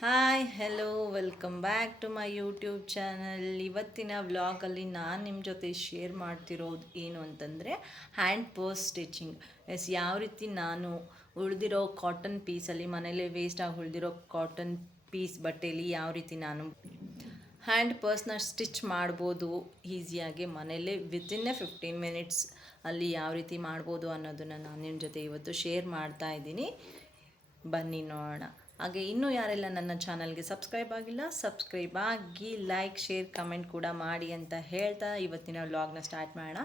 Hi hello welcome back to my YouTube channel. ಇವತ್ತಿನ ವ್ಲಾಗಲ್ಲಿ ನಾನು ನಿಮ್ಮ ಜೊತೆ ಶೇರ್ ಮಾಡ್ತಿರೋದು ಏನು ಅಂತಂದರೆ ಹ್ಯಾಂಡ್ ಪರ್ಸ್ ಸ್ಟಿಚಿಂಗ್. ಯಾವ ರೀತಿ ನಾನು ಉಳಿದಿರೋ ಕಾಟನ್ ಪೀಸಲ್ಲಿ ಮನೇಲಿ ವೇಸ್ಟಾಗಿ ಉಳಿದಿರೋ ಕಾಟನ್ ಪೀಸ್ ಬಟ್ಟೆಯಲ್ಲಿ ಯಾವ ರೀತಿ ನಾನು ಹ್ಯಾಂಡ್ ಪರ್ಸ್ನ ಸ್ಟಿಚ್ ಮಾಡ್ಬೋದು ಈಸಿಯಾಗಿ ಮನೇಲೇ ವಿತಿನ್ 15 ಮಿನಿಟ್ಸ್ ಅಲ್ಲಿ ಯಾವ ರೀತಿ ಮಾಡ್ಬೋದು ಅನ್ನೋದನ್ನು ನಾನು ನಿಮ್ಮ ಜೊತೆ ಇವತ್ತು ಶೇರ್ ಮಾಡ್ತಾ ಇದ್ದೀನಿ. ಬನ್ನಿ ನೋಡೋಣ. ಹಾಗೆ ಇನ್ನೂ ಯಾರೆಲ್ಲ ನನ್ನ ಚಾನಲ್ಗೆ ಸಬ್ಸ್ಕ್ರೈಬ್ ಆಗಿಲ್ಲ, ಸಬ್ಸ್ಕ್ರೈಬ್ ಆಗಿ ಲೈಕ್ ಶೇರ್ ಕಮೆಂಟ್ ಕೂಡ ಮಾಡಿ ಅಂತ ಹೇಳ್ತಾ ಇವತ್ತಿನ ವ್ಲಾಗ್ನ ಸ್ಟಾರ್ಟ್ ಮಾಡೋಣ.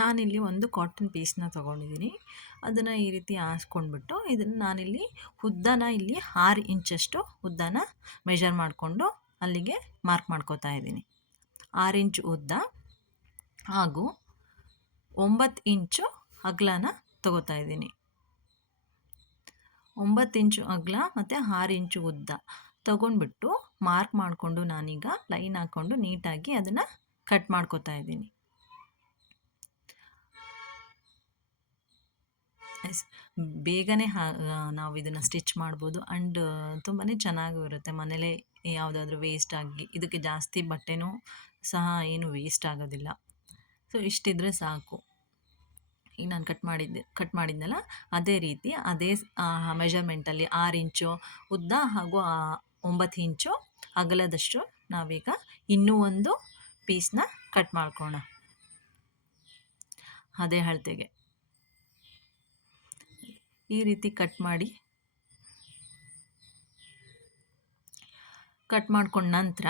ನಾನಿಲ್ಲಿ ಒಂದು ಕಾಟನ್ ಪೀಸ್ನ ತೊಗೊಂಡಿದ್ದೀನಿ. ಅದನ್ನು ಈ ರೀತಿ ಹಾಸ್ಕೊಂಡ್ಬಿಟ್ಟು ಇದನ್ನು ನಾನಿಲ್ಲಿ ಉದ್ದನ ಇಲ್ಲಿ 6 ಇಂಚಷ್ಟು ಉದ್ದನ ಮೆಷರ್ ಮಾಡಿಕೊಂಡು ಅಲ್ಲಿಗೆ ಮಾರ್ಕ್ ಮಾಡ್ಕೋತಾ ಇದ್ದೀನಿ. 6 ಇಂಚ್ ಉದ್ದ ಹಾಗೂ 9 ಇಂಚು ಅಗಲನ ತೊಗೋತಾ ಇದ್ದೀನಿ. 9 ಇಂಚು ಅಗಲ ಮತ್ತು 6 ಇಂಚು ಉದ್ದ ತೊಗೊಂಡ್ಬಿಟ್ಟು ಮಾರ್ಕ್ ಮಾಡಿಕೊಂಡು ನಾನೀಗ ಲೈನ್ ಹಾಕ್ಕೊಂಡು ನೀಟಾಗಿ ಅದನ್ನು ಕಟ್ ಮಾಡ್ಕೋತಾ ಇದ್ದೀನಿ. ಬೇಗನೆ ನಾವು ಇದನ್ನು ಸ್ಟಿಚ್ ಮಾಡ್ಬೋದು ಆ್ಯಂಡ್ ತುಂಬಾ ಚೆನ್ನಾಗೂ ಇರುತ್ತೆ. ಮನೇಲೇ ಯಾವುದಾದ್ರೂ ವೇಸ್ಟ್ ಆಗಿ ಇದಕ್ಕೆ ಜಾಸ್ತಿ ಬಟ್ಟೆನೂ ಸಹ ಏನು ವೇಸ್ಟ್ ಆಗೋದಿಲ್ಲ. ಸೊ ಇಷ್ಟಿದ್ರೆ ಸಾಕು. ಈಗ ನಾನು ಕಟ್ ಮಾಡಿದ್ನಲ್ಲ ಅದೇ ರೀತಿ ಅದೇ ಮೆಷರ್ಮೆಂಟಲ್ಲಿ 6 ಇಂಚು ಉದ್ದ ಹಾಗೂ 9 ಇಂಚು ಅಗಲದಷ್ಟು ನಾವೀಗ ಇನ್ನೂ ಒಂದು ಪೀಸ್ನ ಕಟ್ ಮಾಡ್ಕೋಣ ಅದೇ ಅಳತೆಗೆ. ಈ ರೀತಿ ಕಟ್ ಮಾಡ್ಕೊಂಡ ನಂತರ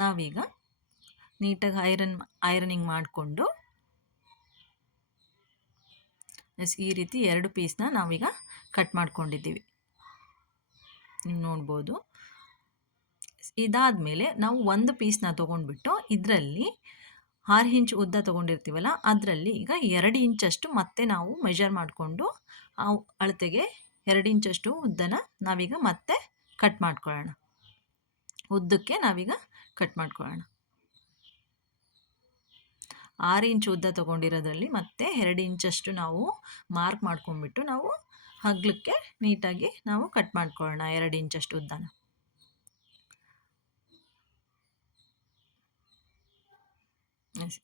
ನಾವೀಗ ನೀಟಾಗಿ ಐರನಿಂಗ್ ಮಾಡಿಕೊಂಡು ಈ ರೀತಿ 2 ಪೀಸ್ನ ನಾವೀಗ ಕಟ್ ಮಾಡ್ಕೊಂಡಿದ್ದೀವಿ, ನೀವು ನೋಡ್ಬೋದು. ಇದಾದಮೇಲೆ ನಾವು ಒಂದು ಪೀಸ್ನ ತೊಗೊಂಡ್ಬಿಟ್ಟು ಇದರಲ್ಲಿ 6 ಇಂಚ್ ಉದ್ದ ತೊಗೊಂಡಿರ್ತೀವಲ್ಲ ಅದರಲ್ಲಿ ಈಗ 2 ಇಂಚಷ್ಟು ಮತ್ತೆ ನಾವು ಮೆಷರ್ ಮಾಡಿಕೊಂಡು ಆ ಅಳತೆಗೆ 2 ಇಂಚಷ್ಟು ಉದ್ದನ ನಾವೀಗ ಮತ್ತೆ ಕಟ್ ಮಾಡ್ಕೊಳ್ಳೋಣ. ಉದ್ದಕ್ಕೆ ನಾವೀಗ ಕಟ್ ಮಾಡ್ಕೊಳ್ಳೋಣ. 6 ಇಂಚ್ ಉದ್ದ ತೊಗೊಂಡಿರೋದ್ರಲ್ಲಿ ಮತ್ತೆ 2 ಇಂಚಷ್ಟು ನಾವು ಮಾರ್ಕ್ ಮಾಡ್ಕೊಂಡ್ಬಿಟ್ಟು ನಾವು ಅಗಲಕ್ಕೆ ನೀಟಾಗಿ ನಾವು ಕಟ್ ಮಾಡ್ಕೊಳ್ಳೋಣ 2 ಇಂಚಷ್ಟು ಉದ್ದನ.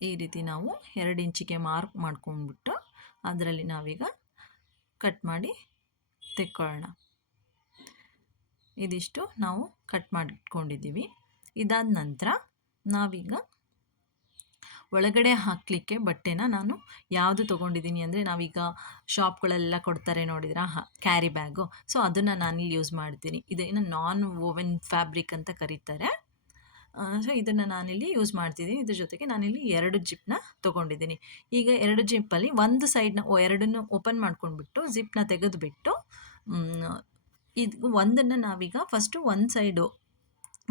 ಈ ರೀತಿ ನಾವು 2 ಇಂಚಿಗೆ ಮಾರ್ಕ್ ಮಾಡ್ಕೊಂಡ್ಬಿಟ್ಟು ಅದರಲ್ಲಿ ನಾವೀಗ ಕಟ್ ಮಾಡಿ ತೆಕ್ಕೊಳ್ಳೋಣ. ಇದಿಷ್ಟು ನಾವು ಕಟ್ ಮಾಡಿಟ್ಕೊಂಡಿದ್ದೀವಿ. ಇದಾದ ನಂತರ ನಾವೀಗ ಒಳಗಡೆ ಹಾಕಲಿಕ್ಕೆ ಬಟ್ಟೆನ ನಾನು ಯಾವುದು ತೊಗೊಂಡಿದ್ದೀನಿ ಅಂದರೆ ನಾವೀಗ ಶಾಪ್ಗಳೆಲ್ಲ ಕೊಡ್ತಾರೆ ನೋಡಿದ್ರಾ, ಕ್ಯಾರಿ ಬ್ಯಾಗು. ಸೊ ಅದನ್ನು ನಾನಿಲ್ಲಿ ಯೂಸ್ ಮಾಡ್ತೀನಿ. ಇದನ್ನು ನಾನ್ ವೋವೆನ್ ಫ್ಯಾಬ್ರಿಕ್ ಅಂತ ಕರೀತಾರೆ. ಸೊ ಇದನ್ನು ನಾನಿಲ್ಲಿ ಯೂಸ್ ಮಾಡ್ತಿದ್ದೀನಿ. ಇದ್ರ ಜೊತೆಗೆ ನಾನಿಲ್ಲಿ 2 ಜಿಪ್ನ ತೊಗೊಂಡಿದ್ದೀನಿ. ಈಗ 2 ಜಿಪ್ಪಲ್ಲಿ ಒಂದು ಸೈಡ್ನ ಎರಡನ್ನೂ ಓಪನ್ ಮಾಡ್ಕೊಂಡ್ಬಿಟ್ಟು ಜಿಪ್ನ ತೆಗೆದುಬಿಟ್ಟು ಇದು ಒಂದನ್ನು ನಾವೀಗ ಫಸ್ಟು ಒಂದು ಸೈಡು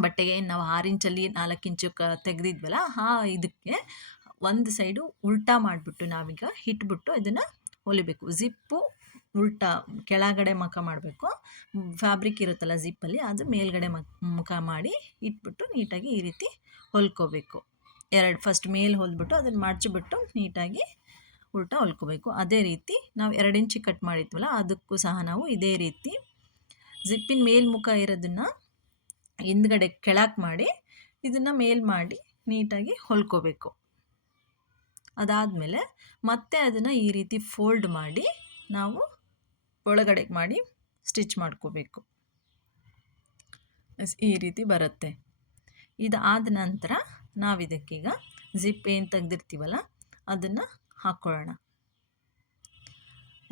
ಬಟ್ಟೆಗೆ ನಾವು 6 ಇಂಚಲ್ಲಿ 4 ಇಂಚು ತೆಗೆದಿದ್ವಲ್ಲ ಇದಕ್ಕೆ ಒಂದು ಸೈಡು ಉಲ್ಟಾ ಮಾಡಿಬಿಟ್ಟು ನಾವೀಗ ಇಟ್ಬಿಟ್ಟು ಇದನ್ನು ಹೊಲಿಬೇಕು. ಜಿಪ್ಪು ಉಲ್ಟಾ ಕೆಳಗಡೆ ಮುಖ ಮಾಡಬೇಕು. ಫ್ಯಾಬ್ರಿಕ್ ಇರುತ್ತಲ್ಲ ಜಿಪ್ಪಲ್ಲಿ ಅದು ಮೇಲ್ಗಡೆ ಮುಖ ಮಾಡಿ ಇಟ್ಬಿಟ್ಟು ನೀಟಾಗಿ ಈ ರೀತಿ ಹೊಲ್ಕೋಬೇಕು. ಫಸ್ಟ್ ಮೇಲೆ ಹೊಲ್ಬಿಟ್ಟು ಅದನ್ನು ಮಡಚಿಬಿಟ್ಟು ನೀಟಾಗಿ ಉಲ್ಟಾ ಹೊಲ್ಕೋಬೇಕು. ಅದೇ ರೀತಿ ನಾವು 2 ಇಂಚಿಗೆ ಕಟ್ ಮಾಡಿದ್ವಲ್ಲ ಅದಕ್ಕೂ ಸಹ ನಾವು ಇದೇ ರೀತಿ ಜಿಪ್ಪಿನ ಮೇಲ್ಮುಖ ಇರೋದನ್ನು ಹಿಂದ್ಗಡೆ ಕೆಳಕ್ಕೆ ಮಾಡಿ ಇದನ್ನು ಮೇಲ್ ಮಾಡಿ ನೀಟಾಗಿ ಹೊಲ್ಕೋಬೇಕು. ಅದಾದಮೇಲೆ ಮತ್ತೆ ಅದನ್ನು ಈ ರೀತಿ ಫೋಲ್ಡ್ ಮಾಡಿ ನಾವು ಒಳಗಡೆ ಮಾಡಿ ಸ್ಟಿಚ್ ಮಾಡ್ಕೋಬೇಕು. ಈ ರೀತಿ ಬರುತ್ತೆ. ಇದಾದ ನಂತರ ನಾವಿದಕ್ಕೀಗ ಜಿಪ್ ಏನು ತೆಗೆದಿರ್ತೀವಲ್ಲ ಅದನ್ನು ಹಾಕ್ಕೊಳ್ಳೋಣ.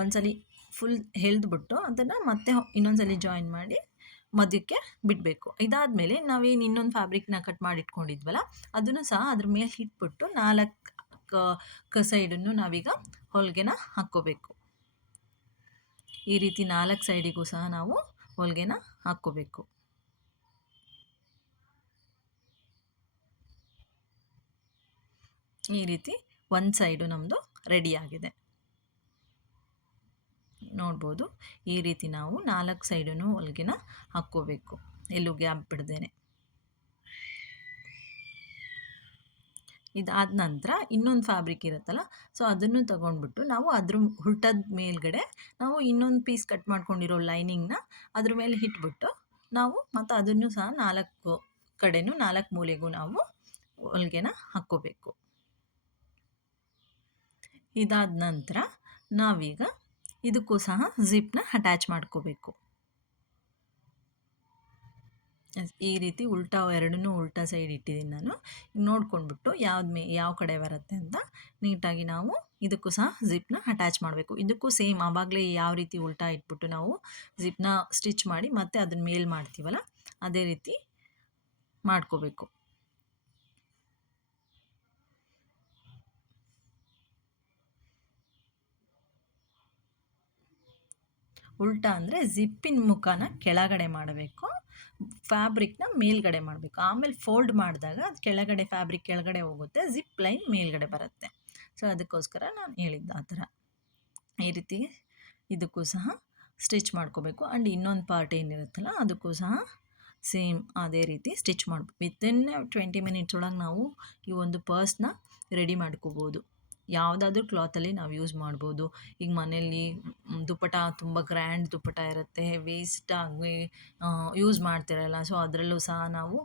ಒಂದ್ಸಲಿ ಫುಲ್ ಎಳೆದ್ಬಿಟ್ಟು ಅದನ್ನು ಮತ್ತೆ ಇನ್ನೊಂದ್ಸಲಿ ಜಾಯಿನ್ ಮಾಡಿ ಮಧ್ಯಕ್ಕೆ ಬಿಡಬೇಕು. ಇದಾದಮೇಲೆ ನಾವೇನು ಇನ್ನೊಂದು ಫ್ಯಾಬ್ರಿಕ್ನ ಕಟ್ ಮಾಡಿ ಇಟ್ಕೊಂಡಿದ್ವಲ್ಲ ಅದನ್ನು ಸಹ ಅದ್ರ ಮೇಲೆ ಇಟ್ಬಿಟ್ಟು 4 ಸೈಡನ್ನು ನಾವೀಗ ಹೊಲಿಗೆನ ಹಾಕ್ಕೋಬೇಕು. ಈ ರೀತಿ 4 ಸೈಡಿಗೂ ಸಹ ನಾವು ಹೊಲಿಗೆನ ಹಾಕ್ಕೋಬೇಕು. ಈ ರೀತಿ ಒಂದು ಸೈಡು ನಮ್ಮದು ರೆಡಿಯಾಗಿದೆ, ನೋಡ್ಬೋದು. ಈ ರೀತಿ ನಾವು 4 ಸೈಡನ್ನು ಹೊಲಿಗೆನ ಹಾಕ್ಕೋಬೇಕು, ಎಲ್ಲೂ ಗ್ಯಾಪ್ ಬಿಡ್ದೇನೆ. ಇದಾದ ನಂತರ ಇನ್ನೊಂದು ಫ್ಯಾಬ್ರಿಕ್ ಇರುತ್ತಲ್ಲ, ಸೊ ಅದನ್ನು ತಗೊಂಡ್ಬಿಟ್ಟು ನಾವು ಅದ್ರ ಉಲ್ಟದ ಮೇಲ್ಗಡೆ ನಾವು ಇನ್ನೊಂದು ಪೀಸ್ ಕಟ್ ಮಾಡ್ಕೊಂಡಿರೋ ಲೈನಿಂಗ್ನ ಅದ್ರ ಮೇಲೆ ಇಟ್ಬಿಟ್ಟು ನಾವು ಮತ್ತು ಅದನ್ನು ಸಹ 4 ಕಡೆನೂ 4 ಮೂಲೆಗೂ ನಾವು ಹೊಲಿಗೆನ ಹಾಕ್ಕೋಬೇಕು. ಇದಾದ ನಂತರ ನಾವೀಗ ಇದಕ್ಕೂ ಸಹ ಜಿಪ್ನ ಅಟ್ಯಾಚ್ ಮಾಡ್ಕೋಬೇಕು. ಈ ರೀತಿ ಉಲ್ಟಾ ಎರಡನ್ನೂ ಉಲ್ಟಾ ಸೈಡ್ ಇಟ್ಟಿದ್ದೀನಿ ನಾನು. ನೋಡ್ಕೊಂಡ್ಬಿಟ್ಟು ಯಾವ ಕಡೆ ಬರುತ್ತೆ ಅಂತ ನೀಟಾಗಿ ನಾವು ಇದಕ್ಕೂ ಸಹ ಜಿಪ್ನ ಅಟ್ಯಾಚ್ ಮಾಡಬೇಕು. ಇದಕ್ಕೂ ಸೇಮ್ ಆವಾಗಲೇ ಯಾವ ರೀತಿ ಉಲ್ಟಾ ಇಟ್ಬಿಟ್ಟು ನಾವು ಜಿಪ್ನ ಸ್ಟಿಚ್ ಮಾಡಿ ಮತ್ತೆ ಅದನ್ನ ಮೇಲ್ ಮಾಡ್ತೀವಲ್ಲ, ಅದೇ ರೀತಿ ಮಾಡ್ಕೋಬೇಕು. ಉಲ್ಟಾ ಅಂದರೆ ಜಿಪ್ಪಿನ ಮುಖನ ಕೆಳಗಡೆ ಮಾಡಬೇಕು, ಫ್ಯಾಬ್ರಿಕ್ನ ಮೇಲ್ಗಡೆ ಮಾಡಬೇಕು. ಆಮೇಲೆ ಫೋಲ್ಡ್ ಮಾಡಿದಾಗ ಅದು ಕೆಳಗಡೆ ಫ್ಯಾಬ್ರಿಕ್ ಕೆಳಗಡೆ ಹೋಗುತ್ತೆ, ಜಿಪ್ ಲೈನ್ ಮೇಲ್ಗಡೆ ಬರುತ್ತೆ. ಸೊ ಅದಕ್ಕೋಸ್ಕರ ನಾನು ಹೇಳಿದ್ದು ಆ ಥರ. ಈ ರೀತಿ ಇದಕ್ಕೂ ಸಹ ಸ್ಟಿಚ್ ಮಾಡ್ಕೋಬೇಕು. ಆ್ಯಂಡ್ ಇನ್ನೊಂದು ಪಾರ್ಟ್ ಏನಿರುತ್ತಲ್ಲ ಅದಕ್ಕೂ ಸಹ ಸೇಮ್ ಅದೇ ರೀತಿ ಸ್ಟಿಚ್ ಮಾಡಬೇಕು. ವಿತಿನ್ 20 ಮಿನಿಟ್ಸ್ ಒಳಗೆ ನಾವು ಈ ಒಂದು ಪರ್ಸ್ನ ರೆಡಿ ಮಾಡ್ಕೋಬೋದು. ಯಾವುದಾದ್ರೂ ಕ್ಲಾತಲ್ಲಿ ನಾವು ಯೂಸ್ ಮಾಡ್ಬೋದು. ಈಗ ಮನೆಯಲ್ಲಿ ದುಪ್ಪಟ ತುಂಬ ಗ್ರ್ಯಾಂಡ್ ದುಪ್ಪಟ ಇರುತ್ತೆ, ವೇಸ್ಟಾಗಿ ಯೂಸ್ ಮಾಡ್ತಿರಲ್ಲ, ಸೊ ಅದರಲ್ಲೂ ಸಹ ನಾವು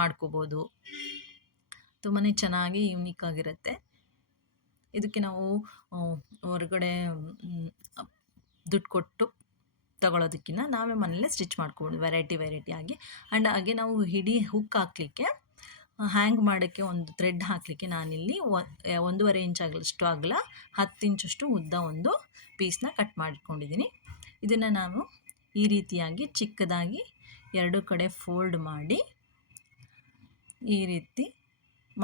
ಮಾಡ್ಕೋಬೋದು. ತುಂಬಾ ಚೆನ್ನಾಗಿ ಯೂನಿಕ್ ಆಗಿರುತ್ತೆ. ಇದಕ್ಕೆ ನಾವು ಹೊರಗಡೆ ದುಡ್ಡು ಕೊಟ್ಟು ತಗೊಳ್ಳೋದಕ್ಕಿಂತ ನಾವೇ ಮನೆಯಲ್ಲೇ ಸ್ಟಿಚ್ ಮಾಡ್ಕೊಬೋದು ವೆರೈಟಿ ಆಗಿ. ಆ್ಯಂಡ್ ಹಾಗೆ ನಾವು ಹಿಡಿ ಹುಕ್ ಹಾಕಲಿಕ್ಕೆ, ಹ್ಯಾಂಗ್ ಮಾಡೋಕ್ಕೆ ಒಂದು ಥ್ರೆಡ್ ಹಾಕಲಿಕ್ಕೆ ನಾನಿಲ್ಲಿ 1.5 ಇಂಚ್ ಅಗಲಷ್ಟು ಅಗಲ 10 ಇಂಚಷ್ಟು ಉದ್ದ ಒಂದು ಪೀಸ್ನ ಕಟ್ ಮಾಡಿಟ್ಕೊಂಡಿದ್ದೀನಿ. ಇದನ್ನು ನಾನು ಈ ರೀತಿಯಾಗಿ ಚಿಕ್ಕದಾಗಿ 2 ಕಡೆ ಫೋಲ್ಡ್ ಮಾಡಿ ಈ ರೀತಿ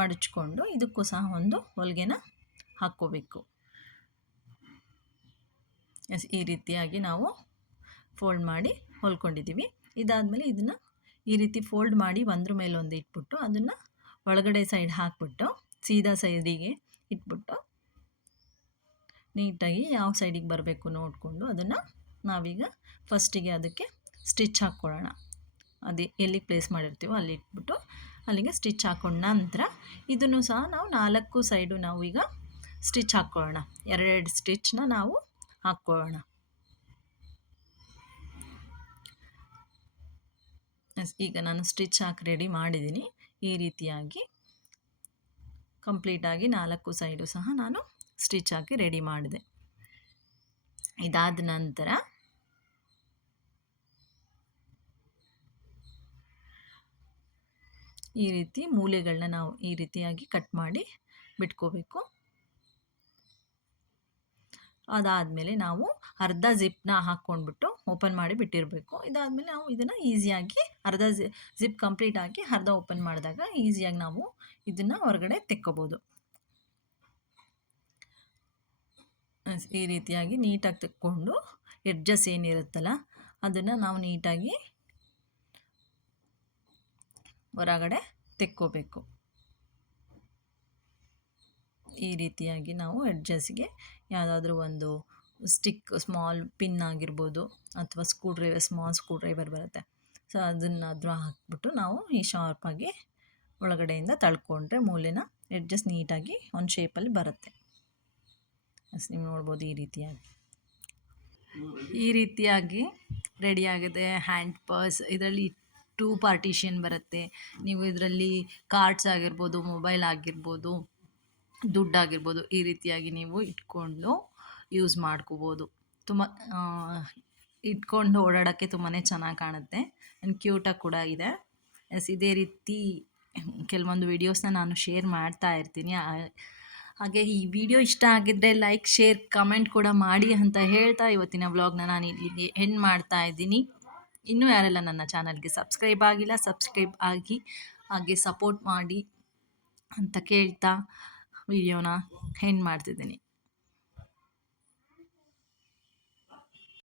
ಮಡಚ್ಕೊಂಡು ಇದಕ್ಕೂ ಸಹ ಒಂದು ಹೊಲಿಗೆನ ಹಾಕ್ಕೋಬೇಕು. ಈ ರೀತಿಯಾಗಿ ನಾವು ಫೋಲ್ಡ್ ಮಾಡಿ ಹೊಲ್ಕೊಂಡಿದ್ದೀವಿ. ಇದಾದಮೇಲೆ ಇದನ್ನು ಈ ರೀತಿ ಫೋಲ್ಡ್ ಮಾಡಿ ಒಂದ್ರ ಮೇಲೆ ಒಂದು ಇಟ್ಬಿಟ್ಟು ಅದನ್ನು ಒಳಗಡೆ ಸೈಡ್ ಹಾಕ್ಬಿಟ್ಟು ಸೀದಾ ಸೈಡಿಗೆ ಇಟ್ಬಿಟ್ಟು ನೀಟಾಗಿ ಯಾವ ಸೈಡಿಗೆ ಬರಬೇಕು ನೋಡಿಕೊಂಡು ಅದನ್ನು ನಾವೀಗ ಫಸ್ಟಿಗೆ ಅದಕ್ಕೆ ಸ್ಟಿಚ್ ಹಾಕ್ಕೊಳ್ಳೋಣ. ಅದೇ ಎಲ್ಲಿಗೆ ಪ್ಲೇಸ್ ಮಾಡಿರ್ತೀವೋ ಅಲ್ಲಿ ಇಟ್ಬಿಟ್ಟು ಅಲ್ಲಿಗೆ ಸ್ಟಿಚ್ ಹಾಕ್ಕೊಂಡ ನಂತರ ಇದನ್ನು ಸಹ ನಾವು 4 ಸೈಡು ನಾವು ಈಗ ಸ್ಟಿಚ್ ಹಾಕ್ಕೊಳ್ಳೋಣ. 2 ಸ್ಟಿಚ್ನ ನಾವು ಹಾಕ್ಕೊಳ್ಳೋಣ. ಈಗ ನಾನು ಸ್ಟಿಚ್ ಹಾಕಿ ರೆಡಿ ಮಾಡಿದ್ದೀನಿ. ಈ ರೀತಿಯಾಗಿ ಕಂಪ್ಲೀಟಾಗಿ 4 ಸೈಡು ಸಹ ನಾನು ಸ್ಟಿಚ್ ಹಾಕಿ ರೆಡಿ ಮಾಡಿದೆ. ಇದಾದ ನಂತರ ಈ ರೀತಿ ಮೂಲೆಗಳನ್ನ ನಾವು ಈ ರೀತಿಯಾಗಿ ಕಟ್ ಮಾಡಿ ಬಿಟ್ಕೋಬೇಕು. ಅದಾದಮೇಲೆ ನಾವು ಅರ್ಧ ಜಿಪ್ನ ಹಾಕ್ಕೊಂಡ್ಬಿಟ್ಟು ಓಪನ್ ಮಾಡಿ ಬಿಟ್ಟಿರಬೇಕು. ಇದಾದಮೇಲೆ ನಾವು ಇದನ್ನು ಈಸಿಯಾಗಿ ಅರ್ಧ ಜಿಪ್ ಕಂಪ್ಲೀಟಾಗಿ ಅರ್ಧ ಓಪನ್ ಮಾಡಿದಾಗ ಈಸಿಯಾಗಿ ನಾವು ಇದನ್ನು ಹೊರಗಡೆ ತೆಕ್ಕೋಬೋದು. ಈ ರೀತಿಯಾಗಿ ನೀಟಾಗಿ ತೆಕ್ಕೊಂಡು ಎಡ್ಜಸ್ ಏನಿರುತ್ತಲ್ಲ ಅದನ್ನು ನಾವು ನೀಟಾಗಿ ಹೊರಗಡೆ ತೆಕ್ಕೋಬೇಕು. ಈ ರೀತಿಯಾಗಿ ನಾವು ಎಡ್ಜಸ್ಗೆ ಯಾವುದಾದ್ರೂ ಒಂದು ಸ್ಮಾಲ್ ಪಿನ್ ಆಗಿರ್ಬೋದು ಅಥವಾ ಸ್ಮಾಲ್ ಸ್ಕ್ರೂ ಡ್ರೈವರ್ ಬರುತ್ತೆ, ಸೊ ಅದನ್ನಾದರೂ ಹಾಕ್ಬಿಟ್ಟು ನಾವು ಈ ಶಾರ್ಪಾಗಿ ಒಳಗಡೆಯಿಂದ ತಳ್ಕೊಂಡ್ರೆ ಮೂಲೆನ ಎಡ್ಜಸ್ ನೀಟಾಗಿ ಒಂದು ಶೇಪಲ್ಲಿ ಬರುತ್ತೆ. ನೀವು ನೋಡ್ಬೋದು ಈ ರೀತಿಯಾಗಿ ರೆಡಿಯಾಗಿದೆ ಹ್ಯಾಂಡ್ ಪರ್ಸ್. ಇದರಲ್ಲಿ 2 ಪಾರ್ಟಿಷನ್ ಬರುತ್ತೆ. ನೀವು ಇದರಲ್ಲಿ ಕಾರ್ಡ್ಸ್ ಆಗಿರ್ಬೋದು, ಮೊಬೈಲ್ ಆಗಿರ್ಬೋದು, ದುಡ್ಡಾಗಿರ್ಬೋದು, ಈ ರೀತಿಯಾಗಿ ನೀವು ಇಟ್ಕೊಂಡು ಯೂಸ್ ಮಾಡ್ಕೋಬೋದು. ತುಂಬ ಇಟ್ಕೊಂಡು ಓಡಾಡೋಕ್ಕೆ ತುಂಬಾ ಚೆನ್ನಾಗಿ ಕಾಣುತ್ತೆ ಆ್ಯಂಡ್ ಕ್ಯೂಟಾಗಿ ಕೂಡ ಇದೆ. ಇದೇ ರೀತಿ ಕೆಲವೊಂದು ವೀಡಿಯೋಸ್ನ ನಾನು ಶೇರ್ ಮಾಡ್ತಾ ಇರ್ತೀನಿ. ಹಾಗೆ ಈ ವಿಡಿಯೋ ಇಷ್ಟ ಆಗಿದ್ದರೆ ಲೈಕ್, ಶೇರ್, ಕಮೆಂಟ್ ಕೂಡ ಮಾಡಿ ಅಂತ ಹೇಳ್ತಾ ಇವತ್ತಿನ ವ್ಲಾಗ್ನ ನಾನು ಇಲ್ಲಿಗೆ ಎಂಡ್ ಮಾಡ್ತಾ ಇದ್ದೀನಿ. ಇನ್ನೂ ಯಾರೆಲ್ಲ ನನ್ನ ಚಾನಲ್ಗೆ ಸಬ್ಸ್ಕ್ರೈಬ್ ಆಗಿಲ್ಲ, ಸಬ್ಸ್ಕ್ರೈಬ್ ಆಗಿ ಹಾಗೆ ಸಪೋರ್ಟ್ ಮಾಡಿ ಅಂತ ಕೇಳ್ತಾ ವಿಡಿಯೋನ ಎಂಡ್ ಮಾಡ್ತಿದ್ದೀನಿ.